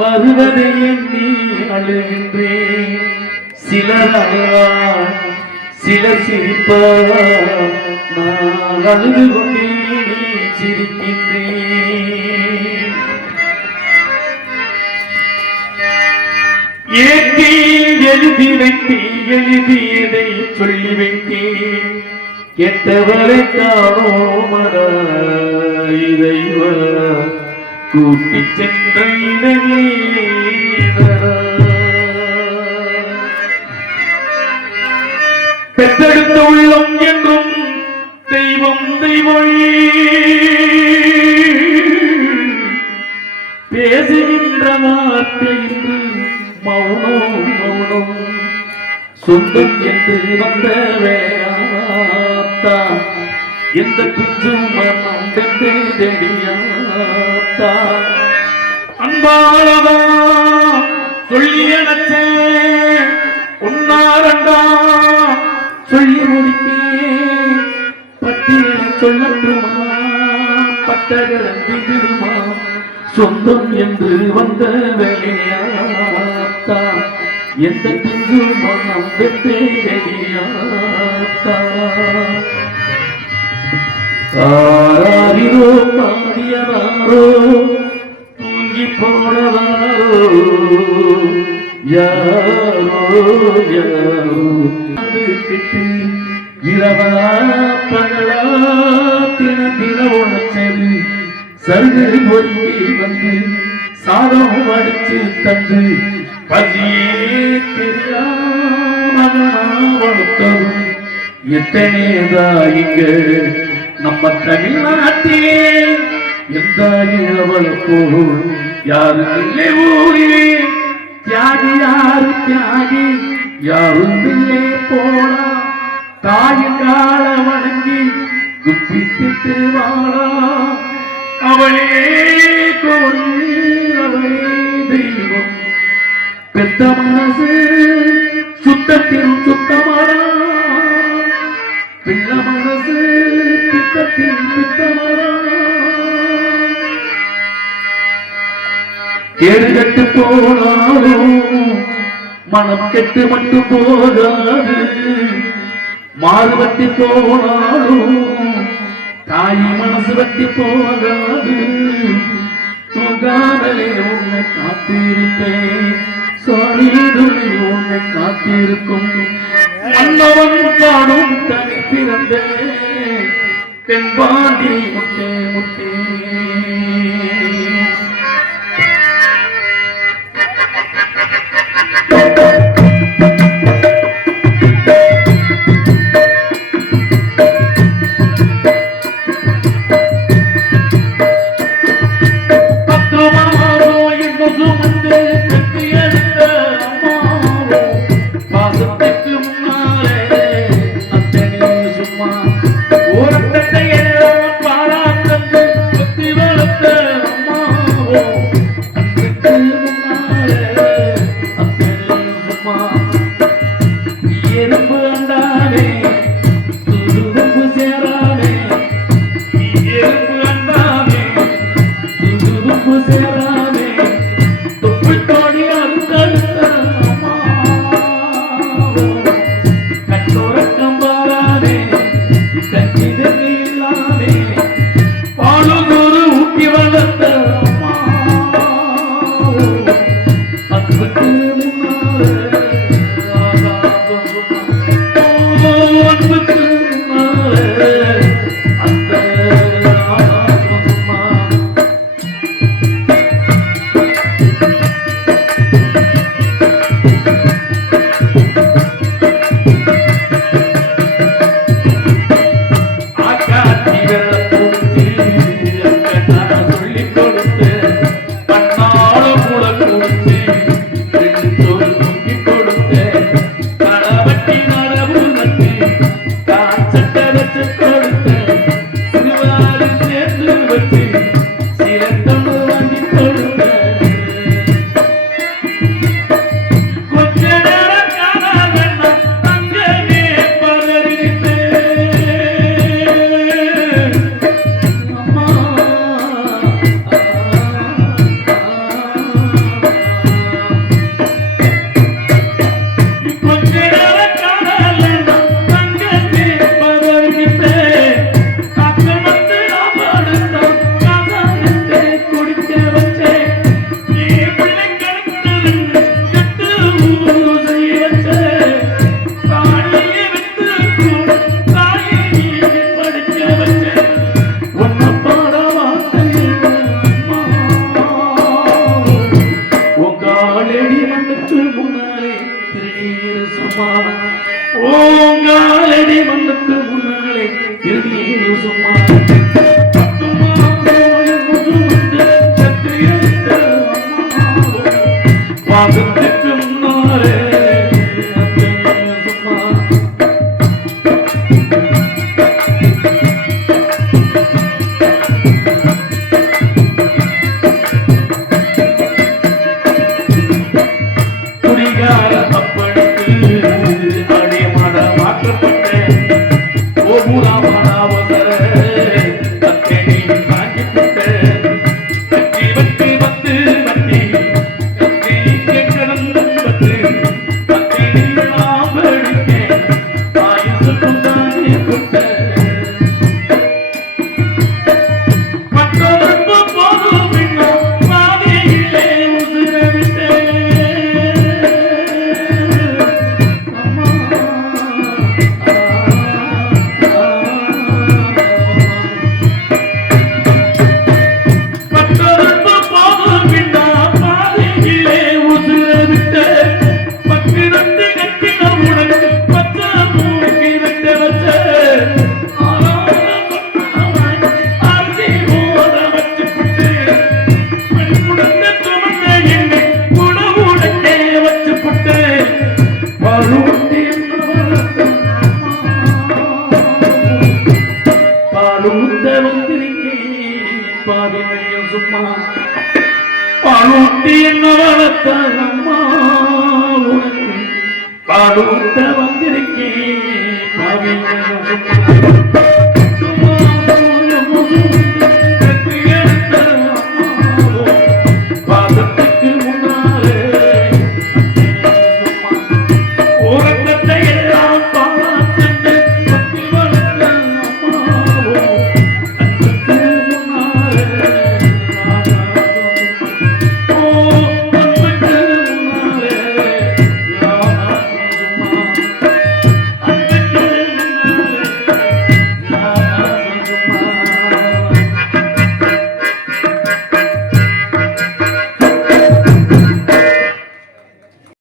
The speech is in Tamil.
வருவதை எண்ணி அழுகின்றேன். சிலர் அழுவார் சிலர் சிரிப்பார் நான் அழுது கொண்டே சிரிக்கின்றேன். ஏற்றி எழுதி வைத்தேன் எழுதியதை சொல்லி வைத்தேன். கெட்டவரை காணோமடா இறைவா. கூட்டி சென்ற பெற்றெடுத்த உள்ளம் என்றும் தெய்வம் தெய்வம். பேசுகின்ற வார்த்தை என்று மௌனம் மௌனம். சொந்தம் என்று வந்த வேயாத்தா எந்த பிஞ்சு மனம் வென்று தெடியாத்தா அன்பாளவா சொல்லி அணைச்சே. உன்னாரண்டா சொல்லி முடிக்கேன் பட்டியலை சொல்லட்டுமா? பட்டகளந்திடுமா சொந்தம் என்று வந்த வேலையாத்தா எந்த திங்கு மனம் வெத்தேடியாத்தா ஆராரிரோ பாடியவாரோ தூங்கி போனவாரோ யாரோ யாரோ? கிட்டு இரவா பகலா தின தின உணச்சது சருகு பொறுக்கி வந்து சாதம் அடிச்சு தந்து பசியே தெரியாம இங்க நம்ம தமிழ்நாட்டிலே? எந்த அவளை போல் யாரும் ஊரிலே தியாகி யாரு தியாகி? யாரும் இல்லை போனா தாயின் கால வணங்கி குப்பித்திட்டு வாழா. அவளே கோயில் அவளே தெய்வம். பெத்த மனசு சுத்தத்தில் சுத்தமான பிள்ள கேடு கட்டு போனாலும் மனம் கெட்டு மட்டும் போகாது. மாறுபட்டி போனாலும் தாய் மனசு வட்டி போகாது. தூங்காமலே உன்னை காத்திருப்பேன். சாணிதுளை உன்னை காத்திருக்கும். மன்னவன் பாடும் தனி பிறந்தேன் தென்பாண்டி முட்டே முட்டே அம்மா உனக்கு வந்திருக்கேன்.